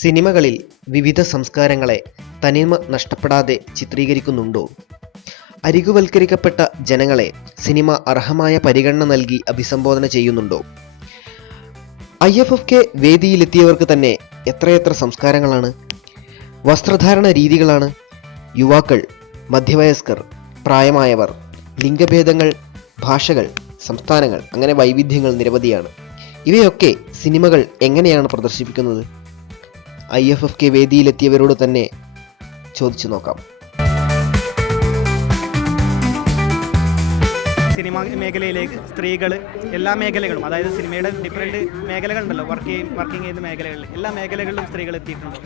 സിനിമകളിൽ വിവിധ സംസ്കാരങ്ങളെ തനിമ നഷ്ടപ്പെടാതെ ചിത്രീകരിക്കുന്നുണ്ടോ? അരികുവൽക്കരിക്കപ്പെട്ട ജനങ്ങളെ സിനിമ അർഹമായ പരിഗണന നൽകി അഭിസംബോധന ചെയ്യുന്നുണ്ടോ? IFFK വേദിയിലെത്തിയവർക്ക് തന്നെ എത്രയെത്ര സംസ്കാരങ്ങളാണ്, വസ്ത്രധാരണ രീതികളാണ്. യുവാക്കൾ, മധ്യവയസ്കർ, പ്രായമായവർ, ലിംഗഭേദങ്ങൾ, ഭാഷകൾ, സംസ്ഥാനങ്ങൾ, അങ്ങനെ വൈവിധ്യങ്ങൾ നിരവധിയാണ്. ഇവയൊക്കെ സിനിമകൾ എങ്ങനെയാണ് പ്രദർശിപ്പിക്കുന്നത്? IFFK വേദിയിലെത്തിയവരോട് തന്നെ ചോദിച്ചു നോക്കാം. സിനിമ മേഖലയിലേക്ക് സ്ത്രീകൾ എല്ലാ മേഖലകളും, അതായത് സിനിമയുടെ ഡിഫറെൻറ്റ് മേഖലകളുണ്ടല്ലോ, വർക്കിംഗ് ചെയ്യുന്ന മേഖലകളിൽ എല്ലാ മേഖലകളിലും സ്ത്രീകൾ എത്തിയിട്ടുണ്ട്.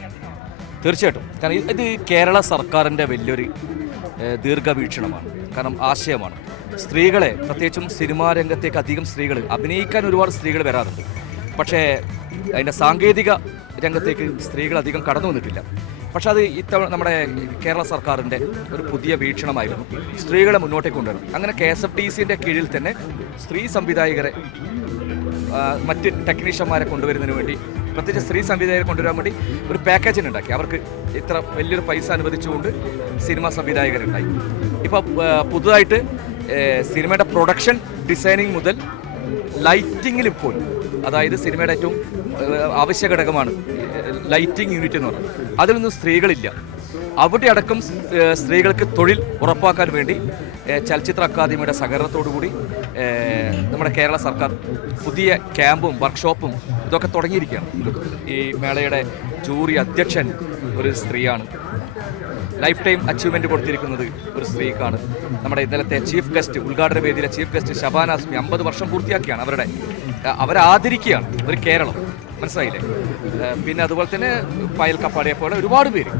തീർച്ചയായിട്ടും. കാരണം ഇത് കേരള സർക്കാരിൻ്റെ വലിയൊരു ദീർഘവീക്ഷണമാണ്. കാരണം ആശയമാണ്. സ്ത്രീകളെ, പ്രത്യേകിച്ചും സിനിമാ രംഗത്തേക്ക് അധികം സ്ത്രീകൾ അഭിനയിക്കാൻ ഒരുപാട് സ്ത്രീകൾ വരാറുണ്ട്. പക്ഷേ അതിൻ്റെ സാങ്കേതിക രംഗത്തേക്ക് സ്ത്രീകൾ അധികം കടന്നു വന്നിട്ടില്ല. പക്ഷെ അത് ഇത്തവണ നമ്മുടെ കേരള സർക്കാരിൻ്റെ ഒരു പുതിയ വീക്ഷണമായിരുന്നു സ്ത്രീകളെ മുന്നോട്ടേക്ക് കൊണ്ടുവരണം. അങ്ങനെ KSFDCൻ്റെ കീഴിൽ തന്നെ സ്ത്രീ സംവിധായകരെ, മറ്റ് ടെക്നീഷ്യന്മാരെ കൊണ്ടുവരുന്നതിന് വേണ്ടി, പ്രത്യേകിച്ച് സ്ത്രീ സംവിധായകരെ കൊണ്ടുവരാൻ വേണ്ടി ഒരു പാക്കേജിന് ഉണ്ടാക്കി. അവർക്ക് ഇത്ര വലിയൊരു പൈസ അനുവദിച്ചുകൊണ്ട് സിനിമാ സംവിധായകരുണ്ടായി. ഇപ്പോൾ പുതുതായിട്ട് സിനിമയുടെ പ്രൊഡക്ഷൻ ഡിസൈനിങ് മുതൽ ലൈറ്റിങ്ങിൽ പോലും, അതായത് സിനിമയുടെ ഏറ്റവും ആവശ്യ ഘടകമാണ് ലൈറ്റിംഗ് യൂണിറ്റ് എന്ന് പറയുന്നത്, അതിലൊന്നും സ്ത്രീകളില്ല. അവിടെ അടക്കം സ്ത്രീകൾക്ക് തൊഴിൽ ഉറപ്പാക്കാൻ വേണ്ടി ചലച്ചിത്ര അക്കാദമിയുടെ സഹകരണത്തോടുകൂടി നമ്മുടെ കേരള സർക്കാർ പുതിയ ക്യാമ്പും വർക്ക്ഷോപ്പും ഇതൊക്കെ തുടങ്ങിയിരിക്കുകയാണ്. ഈ മേളയുടെ ജൂറി അധ്യക്ഷൻ ഒരു സ്ത്രീയാണ്. ലൈഫ് ടൈം അച്ചീവ്മെൻറ്റ് കൊടുത്തിരിക്കുന്നത് ഒരു സ്ത്രീക്കാണ്. നമ്മുടെ ഇന്നലത്തെ ചീഫ് ഗസ്റ്റ്, ഉദ്ഘാടന വേദിയിലെ ചീഫ് ഗസ്റ്റ് ഷബാന ആസ്മി 50 വർഷം പൂർത്തിയാക്കിയാണ്. അവരെ ആദരിക്കുകയാണ് ഒരു കേരളം. മനസ്സിലായില്ലേ? പിന്നെ അതുപോലെ തന്നെ പായൽ കപ്പാടിയെ പോലെ ഒരുപാട് പേര്,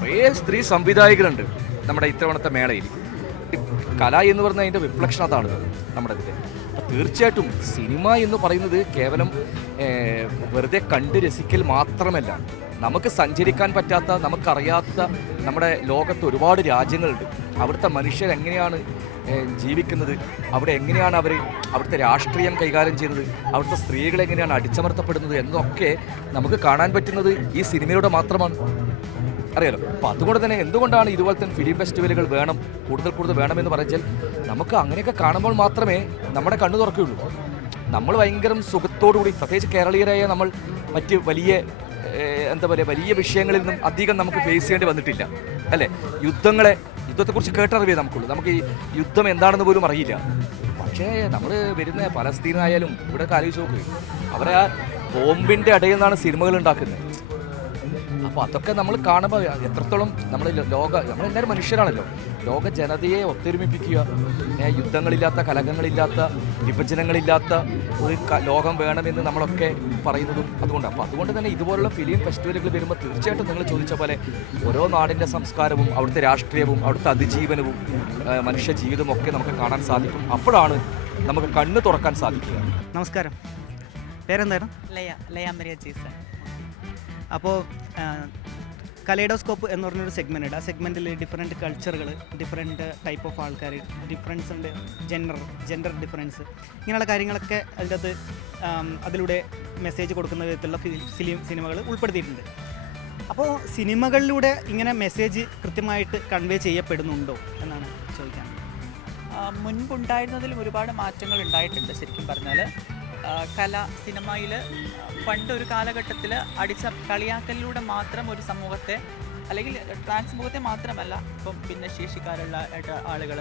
കുറേ സ്ത്രീ സംവിധായകരുണ്ട് നമ്മുടെ ഇത്തവണത്തെ മേളയിൽ. കല എന്ന് പറഞ്ഞാൽ അതിൻ്റെ റിഫ്ലക്ഷൻ അതാണ് നമ്മുടെ ഇതിൽ. തീർച്ചയായിട്ടും സിനിമ എന്ന് പറയുന്നത് കേവലം വെറുതെ കണ്ട് രസിക്കൽ മാത്രമല്ല. നമുക്ക് സഞ്ചരിക്കാൻ പറ്റാത്ത, നമുക്കറിയാത്ത നമ്മുടെ ലോകത്ത് ഒരുപാട് രാജ്യങ്ങളുണ്ട്. അവിടുത്തെ മനുഷ്യരെങ്ങനെയാണ് ജീവിക്കുന്നത്, അവിടെ എങ്ങനെയാണ് അവിടുത്തെ രാഷ്ട്രീയം കൈകാര്യം ചെയ്യുന്നത്, അവിടുത്തെ സ്ത്രീകൾ എങ്ങനെയാണ് അടിച്ചമർത്തപ്പെടുന്നത് എന്നൊക്കെ നമുക്ക് കാണാൻ പറ്റുന്നത് ഈ സിനിമയിലൂടെ മാത്രമാണ്. അറിയാലോ. അപ്പോൾ അതുകൊണ്ട് തന്നെ എന്തുകൊണ്ടാണ് ഇതുപോലെ തന്നെ ഫിലിം ഫെസ്റ്റിവലുകൾ കൂടുതൽ വേണമെന്ന് പറഞ്ഞാൽ, നമുക്ക് അങ്ങനെയൊക്കെ കാണുമ്പോൾ മാത്രമേ നമ്മുടെ കണ്ണു തുറക്കുകയുള്ളൂ. നമ്മൾ ഭയങ്കര സുഖത്തോടുകൂടി, പ്രത്യേകിച്ച് കേരളീയരായ നമ്മൾ മറ്റ് വലിയ വിഷയങ്ങളിൽ നിന്നും അധികം നമുക്ക് ഫേസ് ചെയ്യേണ്ടി വന്നിട്ടില്ല, അല്ലേ? യുദ്ധത്തെക്കുറിച്ച് കേട്ടറിവേ നമുക്കുള്ളൂ. നമുക്ക് ഈ യുദ്ധം എന്താണെന്ന് പോലും അറിയില്ല. പക്ഷേ നമ്മൾ വരുന്ന പലസ്തീനായാലും ഇവിടെ ആലോചിച്ച് നോക്ക്, അവരെ ആ ബോംബിൻ്റെ ഇടയിൽ നിന്നാണ് സിനിമകൾ ഉണ്ടാക്കുന്നത്. അപ്പോൾ അതൊക്കെ നമ്മൾ കാണുമ്പോൾ എത്രത്തോളം നമ്മളെല്ലാവരും മനുഷ്യരാണല്ലോ. ലോക ജനതയെ ഒത്തൊരുമിപ്പിക്കുക, യുദ്ധങ്ങളില്ലാത്ത, കലഹങ്ങളില്ലാത്ത, വിഭജനങ്ങളില്ലാത്ത ഒരു ലോകം വേണമെന്ന് നമ്മളൊക്കെ പറയുന്നതും അതുകൊണ്ടാണ്. അപ്പോൾ അതുകൊണ്ട് തന്നെ ഇതുപോലുള്ള ഫിലിം ഫെസ്റ്റിവലുകൾ വരുമ്പോൾ തീർച്ചയായിട്ടും നിങ്ങൾ ചോദിച്ച പോലെ ഓരോ നാടിൻ്റെ സംസ്കാരവും അവിടുത്തെ രാഷ്ട്രീയവും അവിടുത്തെ അതിജീവനവും മനുഷ്യ ജീവിതവും ഒക്കെ നമുക്ക് കാണാൻ സാധിക്കും. അപ്പോഴാണ് നമുക്ക് കണ്ണ് തുറക്കാൻ സാധിക്കുക. നമസ്കാരം, പേരെന്തായിരുന്നു? ലയ മരിയ ജീസൺ. അപ്പോൾ കലൈഡോസ്കോപ്പ് എന്ന് പറഞ്ഞൊരു സെഗ്മെൻ്റ് ഉണ്ട്. ആ സെഗ്മെൻറ്റിൽ ഡിഫറെൻറ്റ് കൾച്ചറുകൾ, ഡിഫറെൻറ്റ് ടൈപ്പ് ഓഫ് ആൾക്കാർ, ഡിഫറൻസ് ഉണ്ട്, ജെൻഡർ ഡിഫറൻസ്, ഇങ്ങനെയുള്ള കാര്യങ്ങളൊക്കെ അതിലൂടെ മെസ്സേജ് കൊടുക്കുന്ന വിധത്തിലുള്ള സിനിമകൾ ഉൾപ്പെടുത്തിയിട്ടുണ്ട്. അപ്പോൾ സിനിമകളിലൂടെ ഇങ്ങനെ മെസ്സേജ് കൃത്യമായിട്ട് കൺവേ ചെയ്യപ്പെടുന്നുണ്ടോ എന്നാണ് ചോദിക്കാൻ. മുൻപുണ്ടായിരുന്നതിലും ഒരുപാട് മാറ്റങ്ങൾ ഉണ്ടായിട്ടുണ്ട്. ശരിക്കും പറഞ്ഞാൽ സിനിമയിൽ പണ്ടൊരു കാലഘട്ടത്തിൽ കളിയാക്കലിലൂടെ മാത്രം ഒരു സമൂഹത്തെ, അല്ലെങ്കിൽ ട്രാൻസ് സമൂഹത്തെ മാത്രമല്ല, ഇപ്പം ഭിന്നശേഷിക്കാരുള്ള ആളുകൾ,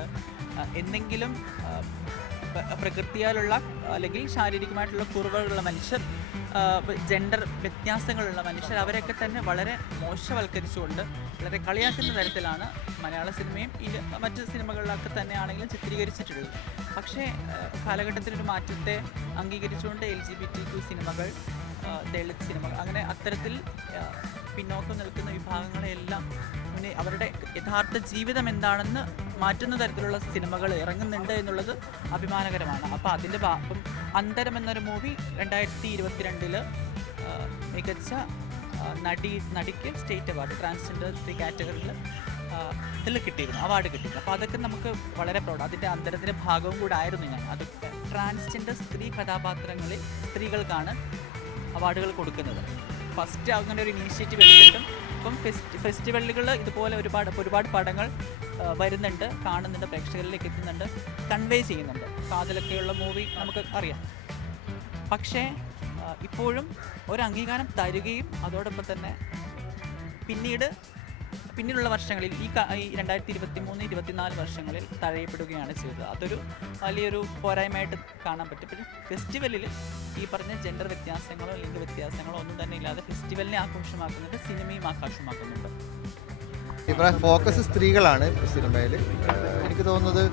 എന്തെങ്കിലും പ്രകൃതിയാലുള്ള അല്ലെങ്കിൽ ശാരീരികമായിട്ടുള്ള കുറവുകളുള്ള മനുഷ്യർ, ജെൻഡർ വ്യത്യാസങ്ങളുള്ള മനുഷ്യർ, അവരെയൊക്കെ തന്നെ വളരെ മോശവൽക്കരിച്ചുകൊണ്ട് വളരെ കളിയാക്കുന്ന തരത്തിലാണ് മലയാള സിനിമയും മറ്റ് സിനിമകളിലൊക്കെ തന്നെയാണെങ്കിലും ചിത്രീകരിച്ചിട്ടുള്ളത്. പക്ഷേ കാലഘട്ടത്തിലൊരു മാറ്റത്തെ അംഗീകരിച്ചുകൊണ്ട് LGBTQ സിനിമകൾ, ദളിത് സിനിമകൾ, അങ്ങനെ അത്തരത്തിൽ പിന്നോക്കം നിൽക്കുന്ന വിഭാഗങ്ങളെല്ലാം അവരുടെ യഥാർത്ഥ ജീവിതം എന്താണെന്ന് മാറ്റുന്ന തരത്തിലുള്ള സിനിമകൾ ഇറങ്ങുന്നുണ്ട് എന്നുള്ളത് അഭിമാനകരമാണ്. അപ്പോൾ അതിൻ്റെ ഇപ്പം അന്തരം എന്നൊരു മൂവി 2022 മികച്ച നടിക്ക് സ്റ്റേറ്റ് അവാർഡ്, ട്രാൻസ്ജെൻഡർ കാറ്റഗറിയിൽ കിട്ടിയിരുന്നു, അവാർഡ് കിട്ടിയിരുന്നു. അപ്പോൾ അതൊക്കെ നമുക്ക് വളരെ പ്രൗഡ്. അതിൻ്റെ അന്തരത്തിൻ്റെ ഭാഗവും കൂടെ ആയിരുന്നു ഞാൻ. അത് ട്രാൻസ്ജെൻഡർ സ്ത്രീ കഥാപാത്രങ്ങളിൽ സ്ത്രീകൾക്കാണ് അവാർഡുകൾ കൊടുക്കുന്നത്. ഫസ്റ്റ് അങ്ങനെ ഒരു ഇനീഷ്യേറ്റീവ് എടുത്തിട്ടും ഇപ്പം ഫെസ്റ്റിവലുകൾ ഇതുപോലെ ഒരുപാട് പടങ്ങൾ വരുന്നുണ്ട്, കാണുന്നുണ്ട്, പ്രേക്ഷകരിലേക്ക് എത്തുന്നുണ്ട്, കൺവേ ചെയ്യുന്നുണ്ട്. കാതിലൊക്കെയുള്ള മൂവി നമുക്ക് അറിയാം. പക്ഷേ ഇപ്പോഴും ഒരു അംഗീകാരം തരികയും അതോടൊപ്പം തന്നെ പിന്നീടുള്ള വർഷങ്ങളിൽ ഈ 2023-24 വർഷങ്ങളിൽ തഴയപ്പെടുകയാണ് ചെയ്തത്. അതൊരു വലിയൊരു പോരായ്മയായിട്ട് കാണാൻ പറ്റും. പിന്നെ ഫെസ്റ്റിവലിൽ ഈ പറഞ്ഞ ജെൻഡർ വ്യത്യാസങ്ങളോ ലിംഗ വ്യത്യാസങ്ങളോ ഒന്നും തന്നെ ഇല്ലാതെ ഫെസ്റ്റിവലിനെ ആഘോഷമാക്കുന്നുണ്ട്, സിനിമയും ആഘോഷമാക്കുന്നുണ്ട്. ഇവിടെ ഫോക്കസ് സ്ത്രീകളാണ് സിനിമയിൽ. എനിക്ക് തോന്നുന്നത്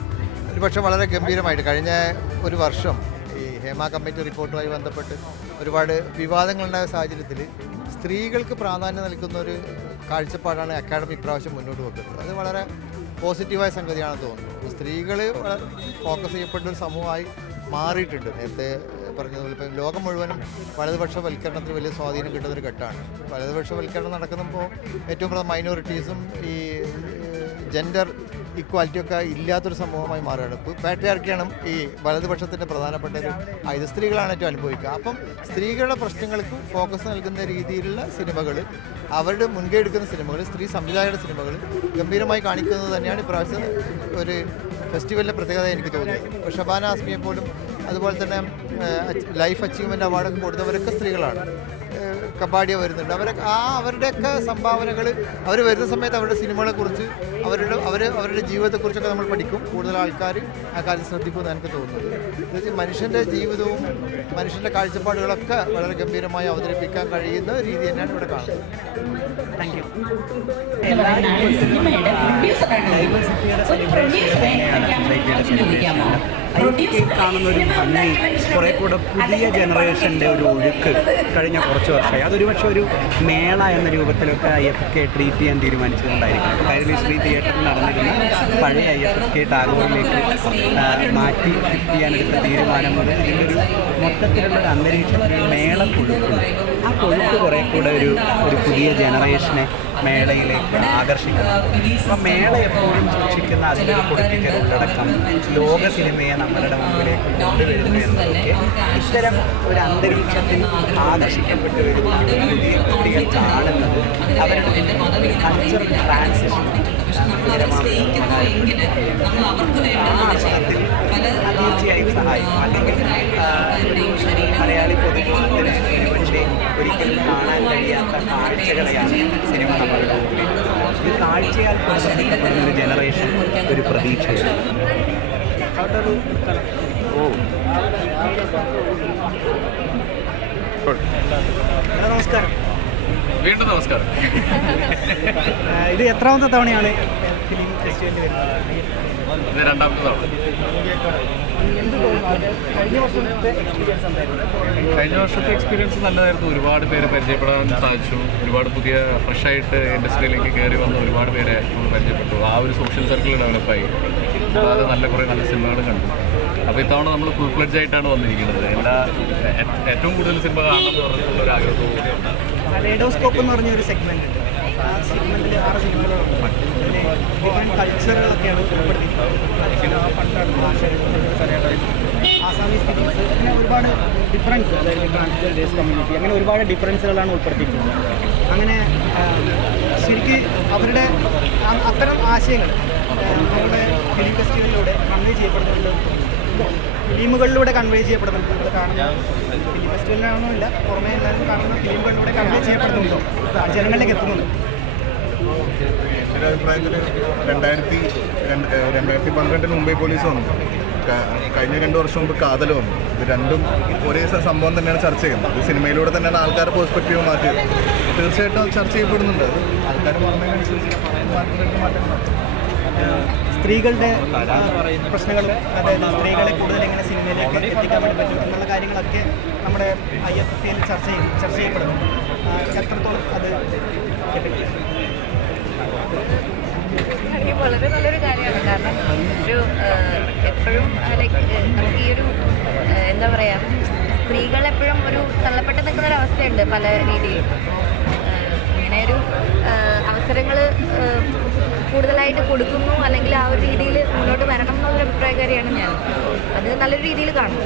ഒരുപക്ഷെ വളരെ ഗംഭീരമായിട്ട് കഴിഞ്ഞ ഒരു വർഷം ഈ ഹേമ കമ്മിറ്റി റിപ്പോർട്ടുമായി ബന്ധപ്പെട്ട് ഒരുപാട് വിവാദങ്ങളുണ്ടായ സാഹചര്യത്തിൽ സ്ത്രീകൾക്ക് പ്രാധാന്യം നൽകുന്ന ഒരു കാഴ്ചപ്പാടാണ് അക്കാഡമി ഇപ്രാവശ്യം മുന്നോട്ട് വെക്കുന്നത്. അത് വളരെ പോസിറ്റീവായ സംഗതിയാണെന്ന് തോന്നുന്നു. സ്ത്രീകൾ ഫോക്കസ് ചെയ്യപ്പെട്ട ഒരു സമൂഹമായി മാറിയിട്ടുണ്ട്. നേരത്തെ പറഞ്ഞതുപോലെ ഇപ്പം ലോകം മുഴുവനും വലതുപക്ഷവൽക്കരണത്തിന് വലിയ സ്വാധീനം കിട്ടുന്നൊരു ഘട്ടമാണ്. വലതുപക്ഷവൽക്കരണം നടക്കുമ്പോൾ ഏറ്റവും പ്രധാന മൈനോറിറ്റീസും ഈ ജെൻഡർ ഇക്വാലിറ്റിയൊക്കെ ഇല്ലാത്തൊരു സമൂഹമായി മാറുകയാണ്. ഇപ്പോൾ പാട്രിയാർക്കിയാണ് ഈ വലതുപക്ഷത്തിൻ്റെ പ്രധാനപ്പെട്ട ഒരു ഇത് സ്ത്രീകളാണ് ഏറ്റവും അനുഭവിക്കുക. അപ്പം സ്ത്രീകളുടെ പ്രശ്നങ്ങൾക്ക് ഫോക്കസ് നൽകുന്ന രീതിയിലുള്ള സിനിമകൾ, അവരുടെ മുൻകൈ എടുക്കുന്ന സിനിമകൾ, സ്ത്രീ സംവിധായകരുടെ സിനിമകൾ ഗംഭീരമായി കാണിക്കുന്നത് തന്നെയാണ് ഇപ്രാവശ്യം ഒരു ഫെസ്റ്റിവലിൻ്റെ പ്രത്യേകത എനിക്ക് തോന്നിയത്. ഇപ്പോൾ ഷബാന ആസ്മിയെ പോലും അതുപോലെ തന്നെ ലൈഫ് അച്ചീവ്മെൻറ്റ് അവാർഡൊക്കെ കൊടുത്തവരൊക്കെ സ്ത്രീകളാണ്. കബാഡിയ വരുന്നുണ്ട്. അവരുടെയൊക്കെ സംഭാവനകൾ അവർ വരുന്ന സമയത്ത് അവരുടെ സിനിമകളെക്കുറിച്ച് അവരുടെ ജീവിതത്തെക്കുറിച്ചൊക്കെ നമ്മൾ പഠിക്കും. കൂടുതൽ ആൾക്കാർ ആ കാര്യം ശ്രദ്ധിക്കുമെന്ന് എനിക്ക് തോന്നുന്നത്. മനുഷ്യൻ്റെ ജീവിതവും മനുഷ്യൻ്റെ കാഴ്ചപ്പാടുകളൊക്കെ വളരെ ഗംഭീരമായി അവതരിപ്പിക്കാൻ കഴിയുന്ന രീതി തന്നെയാണ് ഇവിടെ കാണുന്നത്. Thank you. കാണുന്ന ഒരു ഭംഗി, കുറേ കൂടെ പുതിയ ജനറേഷൻ്റെ ഒരു ഒഴുക്ക് കഴിഞ്ഞ കുറച്ച് വർഷമായി. അതൊരു പക്ഷേ ഒരു മേള എന്ന രൂപത്തിലൊക്കെ IFFK ട്രീറ്റ് ചെയ്യാൻ തീരുമാനിച്ചതുകൊണ്ടായിരിക്കും. ഇപ്പോൾ കൈരളി തിയേറ്ററിൽ നടന്നിരുന്ന പഴയ IFFK ടാഗോറിലേക്ക് മാറ്റി ഷിഫ്റ്റ് ചെയ്യാനെടുത്ത തീരുമാനം മുതൽ ഇതിൻ്റെ ഒരു മൊത്തത്തിലുള്ള ഒരു അന്തരീക്ഷത്തിൽ മേളക്കൊഴുക്ക്, ആ കൊഴുക്ക് കുറേ കൂടെ ഒരു പുതിയ ജനറേഷനെ മേളയിലേക്ക് ആകർഷിക്കുന്നു. അപ്പം മേള എപ്പോഴും സൂക്ഷിക്കുന്ന അതിൻ്റെ പൊളിറ്റിക്കലുള്ളടക്കം ലോക സിനിമയെ നമ്മളുടെ മുമ്പിലേക്ക് കൊണ്ടുവരുന്നു എന്നതൊക്കെ ഇത്തരം ഒരു അന്തരീക്ഷത്തിൽ ആകർഷിക്കപ്പെട്ടു വരുന്ന പുതിയ കുട്ടികൾ കാണുന്നത് അവരുടെ കൾച്ചറൽ ട്രാൻസിഷൻ തീർച്ചയായും സഹായിക്കും. അല്ലെങ്കിൽ മലയാളി പൊതുജനത്തിന് ഒരുപക്ഷെ ഒരിക്കലും കാണാൻ കഴിയാത്ത കാഴ്ചകളെയാണ് സിനിമ നമ്മളുടെ മുമ്പിൽ. ഈ കാഴ്ചയാൽ പ്രദർശിക്കപ്പെടുന്ന ഒരു ജനറേഷൻ ഒരു പ്രതീക്ഷയാണ്. നമസ്കാരം. വീണ്ടും നമസ്കാരം. ഇത് എത്രാമത്തെ തവണയാണ് ഫിലിം ഫെസ്റ്റിവലിൽ വരുന്നത്? ഇത് രണ്ടാമത്തെ തവണ. കഴിഞ്ഞ വർഷത്തെ എക്സ്പീരിയൻസ് നല്ലതായിരുന്നു. ഒരുപാട് പേരെ പരിചയപ്പെടാൻ സാധിച്ചു. ഒരുപാട് പുതിയ ഫ്രഷായിട്ട് ഇൻഡസ്ട്രിയിലേക്ക് കയറി വന്ന ഒരുപാട് പേരെ നമ്മൾ പരിചയപ്പെട്ടു. ആ ഒരു സോഷ്യൽ സർക്കിൾ ഡെവലപ്പായി. കൂടാതെ കുറേ നല്ല സിനിമകൾ കണ്ടു. അപ്പോൾ ഇത്തവണ നമ്മൾ ഫുൾ ഫ്ലെഡ്ജ് ആയിട്ടാണ് വന്നിരിക്കുന്നത്. ഏറ്റവും കൂടുതൽ സിനിമ കാണണം എന്ന് പറഞ്ഞിട്ടുള്ള ഒരു ആഗ്രഹവും കൂടി ഉണ്ടാകും. കലേഡോസ്കോപ്പ് എന്ന് പറഞ്ഞൊരു സെഗ്മെൻ്റ് ഉണ്ട്. ആ സെഗ്മെൻറ്റിൽ 6 സിനിമകളുണ്ട്. പിന്നെ ഡിഫറെൻറ്റ് കൾച്ചറുകളൊക്കെയാണ് ഉൾപ്പെടുത്തിയിട്ടുള്ളത്. ആസാമീസ് ഫിലിംസ്, അങ്ങനെ ഒരുപാട് ഡിഫറൻസ്, അതായത് ട്രാൻസ്ജെൻഡേഴ്സ് കമ്മ്യൂണിറ്റി, അങ്ങനെ ഒരുപാട് ഡിഫറൻസുകളാണ് ഉൾപ്പെടുത്തിയിട്ടുള്ളത്. അങ്ങനെ ശരിക്ക് അവരുടെ അത്തരം ആശയങ്ങൾ നമ്മുടെ ഫിലിം ഫെസ്റ്റിവലിലൂടെ കൺവേ ചെയ്യപ്പെടുന്നുണ്ട്, ഫിലിമുകളിലൂടെ കൺവേ ചെയ്യപ്പെടുന്നുണ്ട്. നമ്മൾ കാണുന്ന ഫിലിം ഫെസ്റ്റിവലിലാണെന്നില്ല, പുറമേ എല്ലാവരും കാണുന്ന ഫിലിമുകളിലൂടെ കൺവേ ചെയ്യപ്പെടുന്നുണ്ടോ, ജനങ്ങളിലേക്ക് എത്തുന്നുണ്ട്. എൻ്റെ അഭിപ്രായത്തിൽ 2012 മുംബൈ പോലീസ് വന്നു. കഴിഞ്ഞ 2 വർഷം മുമ്പ് കാതൽ വന്നു. ഇത് രണ്ടും ഒരേ സംഭവം തന്നെയാണ് ചർച്ച ചെയ്യുന്നത്. ഇത് സിനിമയിലൂടെ തന്നെയാണ് ആൾക്കാരുടെ പെർസ്പെക്റ്റീവ് മാറ്റിയത്. തീർച്ചയായിട്ടും അത് ചർച്ച ചെയ്യപ്പെടുന്നുണ്ട്. ആൾക്കാർ പറഞ്ഞതിനനുസരിച്ച് മാറ്റം. സ്ത്രീകളുടെ പ്രശ്നങ്ങൾ, അതായത് സ്ത്രീകളെ കൂടുതൽ എങ്ങനെ സിനിമയിലേക്ക് എത്തിക്കാൻ വേണ്ടി പറ്റും എന്നുള്ള കാര്യങ്ങളൊക്കെ നമ്മുടെ IFFKയിൽ ചർച്ച ചെയ്യപ്പെടുന്നു. എത്രത്തോളം അത് വളരെ നല്ലൊരു കാര്യമാണ്. കാരണം ഒരു എപ്പോഴും ലൈക്ക് നമുക്ക് ഈ ഒരു എന്താ പറയുക, സ്ത്രീകളെപ്പോഴും ഒരു തള്ളപ്പെട്ട് നിൽക്കുന്നൊരവസ്ഥയുണ്ട് പല രീതിയിലും. ഇങ്ങനെ ഒരു അവസരങ്ങൾ കൂടുതലായിട്ട് കൊടുക്കുന്നു, അല്ലെങ്കിൽ ആ ഒരു രീതിയിൽ മുന്നോട്ട് വരണം എന്നുള്ളൊരു അഭിപ്രായക്കാരിയാണ് ഞാൻ. അത് നല്ലൊരു രീതിയിൽ കാണും.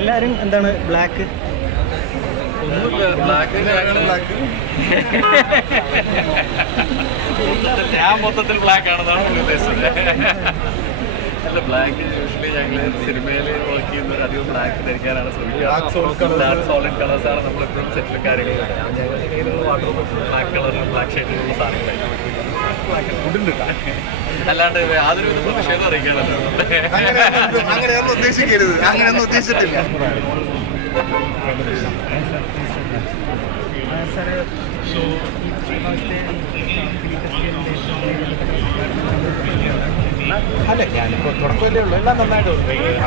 എല്ലാവരും എന്താണ് ബ്ലാക്ക് ഞാൻ മൊത്തത്തിൽ ബ്ലാക്ക് ആണെന്നാണ് ഉദ്ദേശിച്ചത്. അല്ല, ബ്ലാക്ക് യൂഷ്വലി ഞങ്ങൾ സിനിമയിൽ വർക്ക് ചെയ്യുന്നവർ അധികം ബ്ലാക്ക് ധരിക്കാനാണ് ശ്രമിക്കുക. സോളിഡ് കളേഴ്സാണ് നമ്മളെപ്പോഴും സെറ്റിൽ കാര്യങ്ങൾ. ഞങ്ങളുടെ കയ്യിലുള്ള വാട്ടർ ബ്ലാക്ക് കളറിലും ബ്ലാക്ക് ഷെയ്ഡിലുള്ള സാധനങ്ങളായിരിക്കും. അല്ലാണ്ട് യാതൊരു വിധ പ്രതിഷേധം അറിയിക്കാനല്ലോ. അങ്ങനെയൊന്നും ഉദ്ദേശിക്കരുത്, അങ്ങനെയൊന്നും ഉദ്ദേശിച്ചിട്ടില്ല. അല്ല, ഞാനിപ്പോൾ തുടക്കമല്ലേ ഉള്ളൂ. എല്ലാം നന്നായിട്ട്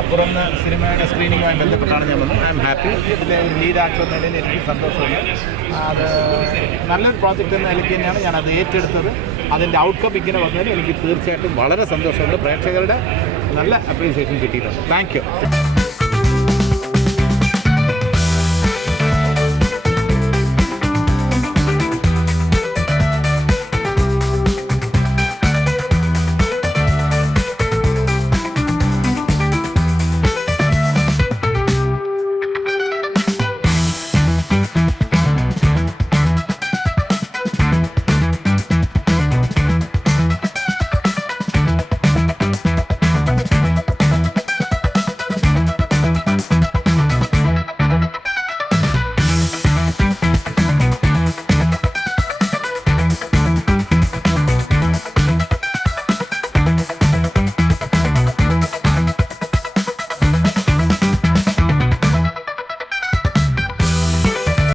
അപ്പുറം സിനിമയുടെ സ്ക്രീനിങ്ങുമായി ബന്ധപ്പെട്ടാണ് ഞാൻ വന്നത്. I am happy. ഇതിലെ ഒരു ലീഡ് ആക്ടർ എന്നതിൽ എനിക്ക് സന്തോഷമുണ്ട്. അത് നല്ലൊരു പ്രോജക്റ്റ് എന്ന നിലയ്ക്ക് തന്നെയാണ് ഞാനത് ഏറ്റെടുത്തത്. അതിൻ്റെ ഔട്ട്കം ഇങ്ങനെ വന്നതിൽ എനിക്ക് തീർച്ചയായിട്ടും വളരെ സന്തോഷമുണ്ട്. പ്രേക്ഷകരുടെ നല്ല അപ്രീസിയേഷൻ കിട്ടിയിട്ടുണ്ട്. Thank you.